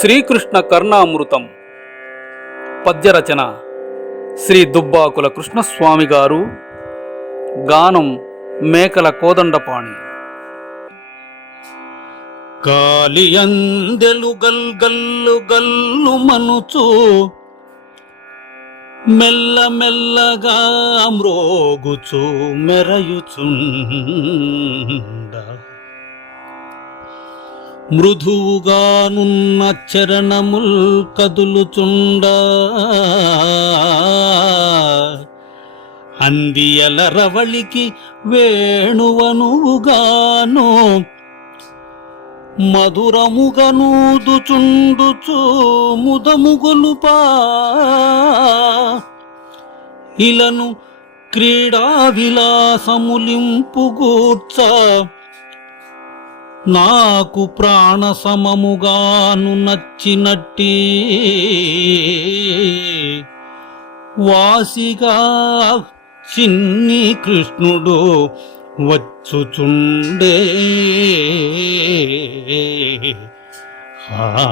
శ్రీకృష్ణ కర్ణామృతం పద్యరచన శ్రీ దుబ్బాకుల కృష్ణస్వామి గారు గానం మేకల కోదండపాణి. కాలియందెలు గల్గల్లు గల్లు గల్లు మనుచు మెల్ల మెల్లగా మ్రోగుచు మెరయుచుండ. మృదువుగానున్న చరణముల్ కదులుచుండ. అందియల రవళికి వేణువనుగాను మధురముగనూదుచుండుచు ముదముగొలుపా. ఇలను క్రీడా విలాసములింపుగూర్చ నాకు ప్రాణ సమముగాను నచ్చినట్టి. వాసిగా చిన్ని కృష్ణుడు వచ్చుచుండే. ఆ.